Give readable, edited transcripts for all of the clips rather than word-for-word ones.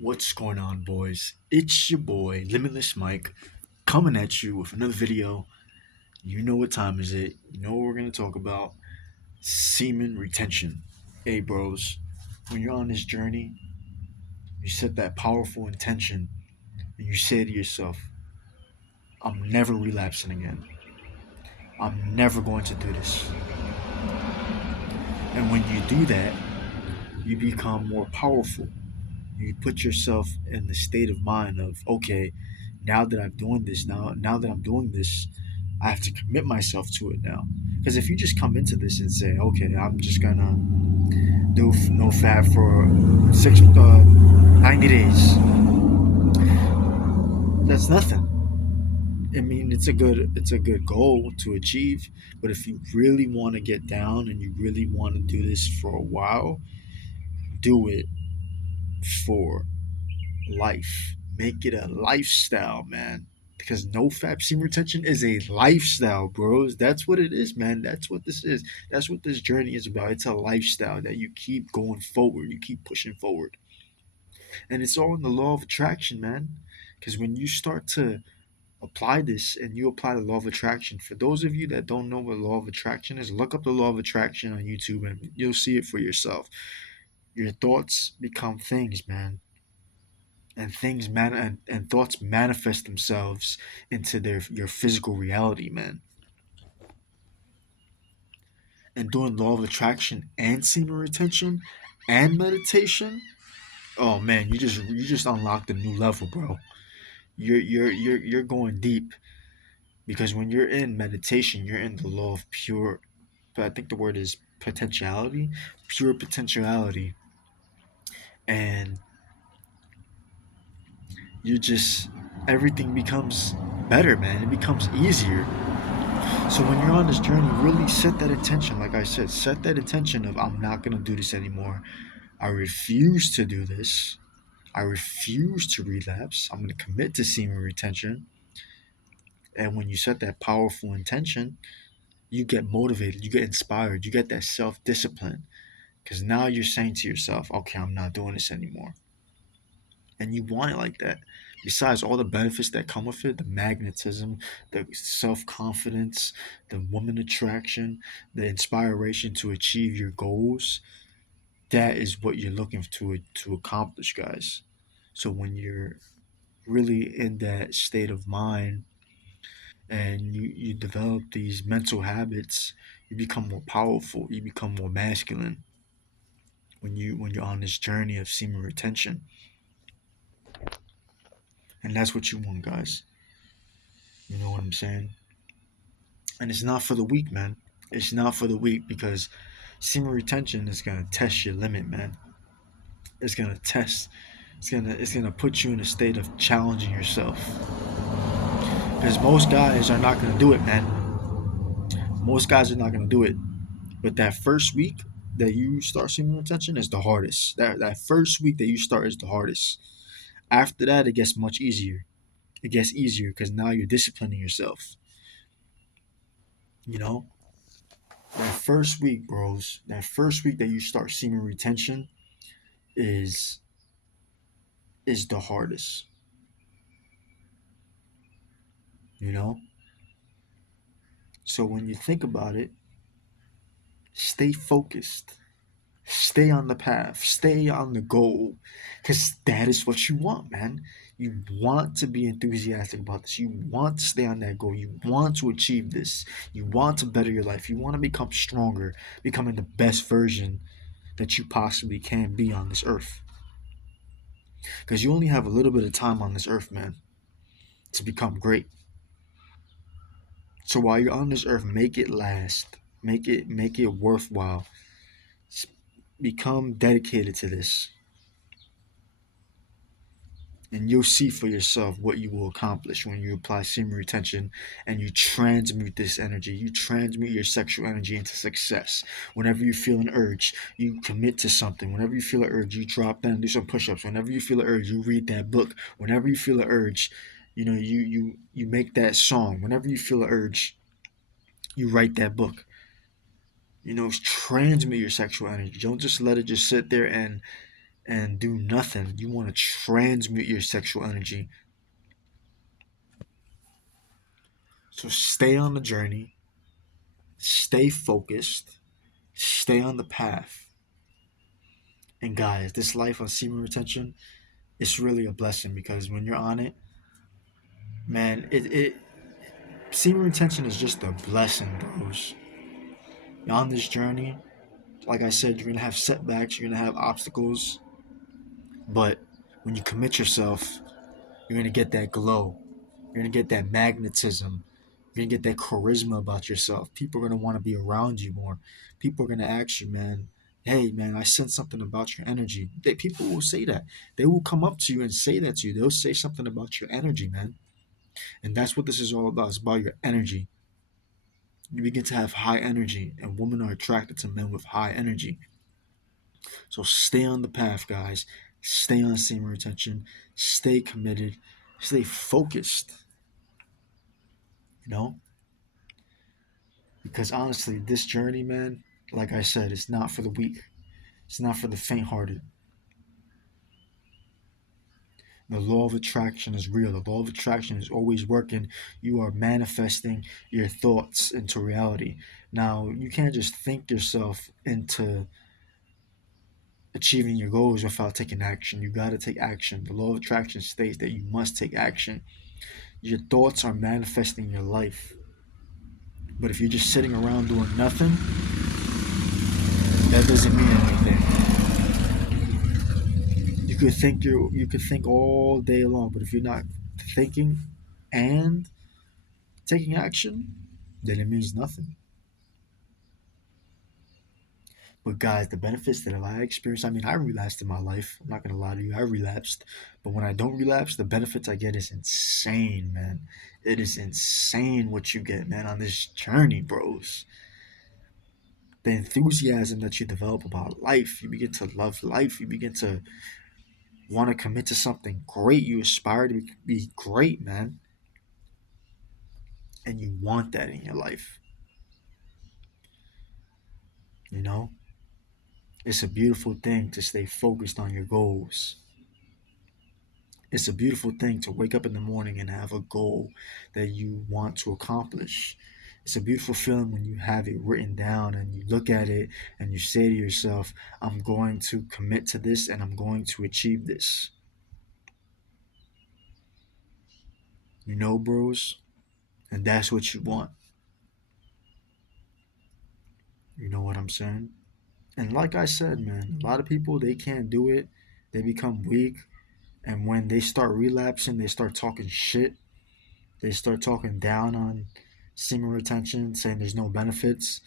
What's going on, boys? It's your boy, Limitless Mike, coming at you with another video. You know what time is it? You know what we're going to talk about? Semen retention. Hey, bros, when you're on this journey, you set that powerful intention and you say to yourself, I'm never relapsing again. I'm never going to do this. And when you do that, you become more powerful. You put yourself in the state of mind of, okay, now that I'm doing this, I have to commit myself to it now. Because if you just come into this and say, okay, I'm just gonna do no fat for 90 days, that's nothing. I mean, it's a good goal to achieve, but if you really want to get down and you really want to do this for a while, do it for life. Make it a lifestyle, man. Because no fat seam retention is a lifestyle, bros. That's what it is, man. That's what this is. That's what this journey is about. It's a lifestyle that you keep going forward. You keep pushing forward. And it's all in the law of attraction, man. Because when you start to apply this and you apply the law of attraction, for those of you that don't know what law of attraction is, look up the law of attraction on YouTube and you'll see it for yourself. Your thoughts become things, man, and and thoughts manifest themselves into your physical reality, man. And doing law of attraction and semen retention and meditation, oh man, you just unlocked a new level, bro. You're going deep, because when you're in meditation, you're in the law of pure, but I think the word is potentiality, pure potentiality. And you just, everything becomes better, man. It becomes easier. So when you're on this journey, really set that intention. Like I said, set that intention of, I'm not gonna do this anymore. I refuse to do this. I refuse to relapse. I'm gonna commit to semen retention. And when you set that powerful intention, you get motivated, you get inspired, you get that self discipline. Because now you're saying to yourself, okay, I'm not doing this anymore. And you want it like that. Besides all the benefits that come with it, the magnetism, the self confidence, the woman attraction, the inspiration to achieve your goals, that is what you're looking to accomplish, guys. So when you're really in that state of mind and you develop these mental habits, you become more powerful, you become more masculine when you're on this journey of semen retention. And that's what you want, guys. You know what I'm saying? And it's not for the weak, man. It's not for the weak, because semen retention is gonna test your limit, man. It's gonna test. It's gonna put you in a state of challenging yourself. Because most guys are not gonna do it, man. Most guys are not gonna do it. But that first week that you start semen retention is the hardest. That first week that you start is the hardest. After that, it gets much easier. It gets easier because now you're disciplining yourself. You know, that first week, bros, that first week that you start semen retention is is the hardest. You know, so when you think about it, stay focused, stay on the path, stay on the goal, because that is what you want, man. You want to be enthusiastic about this. You want to stay on that goal. You want to achieve this. You want to better your life. You want to become stronger, becoming the best version that you possibly can be on this earth. Because you only have a little bit of time on this earth, man, to become great. So while you're on this earth, make it last. Make it worthwhile. Become dedicated to this. And you'll see for yourself what you will accomplish when you apply semen retention and you transmute this energy. You transmute your sexual energy into success. Whenever you feel an urge, you commit to something. Whenever you feel an urge, you drop down and do some push-ups. Whenever you feel an urge, you read that book. Whenever you feel an urge, you make that song. Whenever you feel an urge, you write that book. Transmit your sexual energy. Don't just let it just sit there and and do nothing. You want to transmute your sexual energy. So stay on the journey, stay focused, stay on the path. And guys, this life on semen retention, it's really a blessing because when you're on it, man, it semen retention is just a blessing, bros. You're on this journey, like I said, you're gonna have setbacks, you're gonna have obstacles, but when you commit yourself, you're gonna get that glow. You're gonna get that magnetism. You're gonna get that charisma about yourself. People are gonna want to be around you more. People are gonna ask you, man, hey man, I sense something about your energy. People will say that. They will come up to you and say that to you. They'll say something about your energy, man. And that's what this is all about. It's about your energy. You begin to have high energy, and women are attracted to men with high energy. So stay on the path, guys. Stay on semen retention. Stay committed. Stay focused. You know, because honestly, this journey, man, like I said, it's not for the weak. It's not for the faint-hearted. The law of attraction is real. The law of attraction is always working. You are manifesting your thoughts into reality. Now, you can't just think yourself into achieving your goals without taking action. You got to take action. The law of attraction states that you must take action. Your thoughts are manifesting your life. But if you're just sitting around doing nothing, that doesn't mean anything. You could think all day long, but if you're not thinking and taking action, then it means nothing. But guys, the benefits that I experienced, I mean, I relapsed in my life. I'm not gonna lie to you, I relapsed. But when I don't relapse, the benefits I get is insane, man. It is insane what you get, man, on this journey, bros. The enthusiasm that you develop about life, you begin to love life. You begin to want to commit to something great. You aspire to be great, man, and you want that in your life. You know, it's a beautiful thing to stay focused on your goals. It's a beautiful thing to wake up in the morning and have a goal that you want to accomplish. It's a beautiful feeling when you have it written down and you look at it and you say to yourself, I'm going to commit to this and I'm going to achieve this. You know, bros? And that's what you want. You know what I'm saying? And like I said, man, a lot of people, they can't do it. They become weak. And when they start relapsing, they start talking shit. They start talking down on semen retention, saying there's no benefits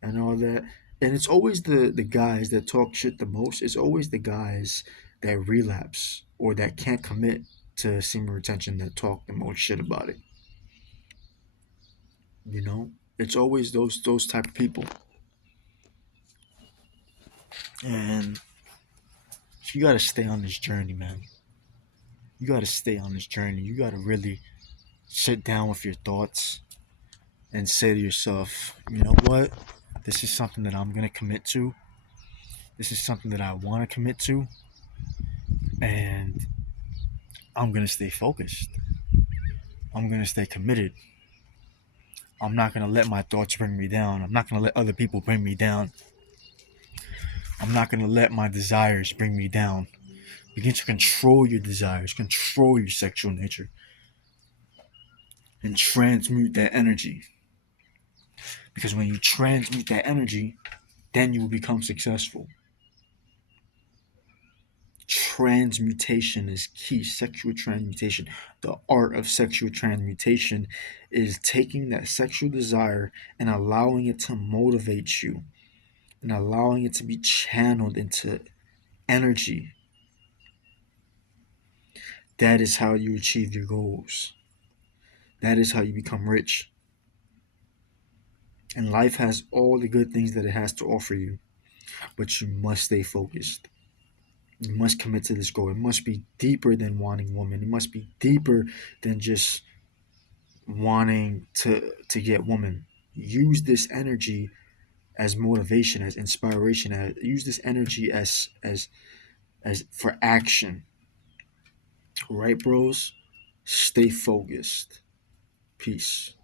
and all that. And it's always the guys that talk shit the most. It's always the guys that relapse or that can't commit to semen retention that talk the most shit about it. You know, it's always those type of people. And you got to stay on this journey, man. You got to stay on this journey. You got to really sit down with your thoughts and say to yourself, you know what? This is something that I'm going to commit to. This is something that I want to commit to. And I'm going to stay focused. I'm going to stay committed. I'm not going to let my thoughts bring me down. I'm not going to let other people bring me down. I'm not going to let my desires bring me down. Begin to control your desires, control your sexual nature, and transmute that energy. Because when you transmute that energy, then you will become successful. Transmutation is key. Sexual transmutation, the art of sexual transmutation, is taking that sexual desire and allowing it to motivate you and allowing it to be channeled into energy. That is how you achieve your goals. That is how you become rich. And life has all the good things that it has to offer you, but you must stay focused. You must commit to this goal. It must be deeper than wanting women. It must be deeper than just wanting to get women. Use this energy as motivation, as inspiration. Use this energy as for action. All right, bros? Stay focused. Peace.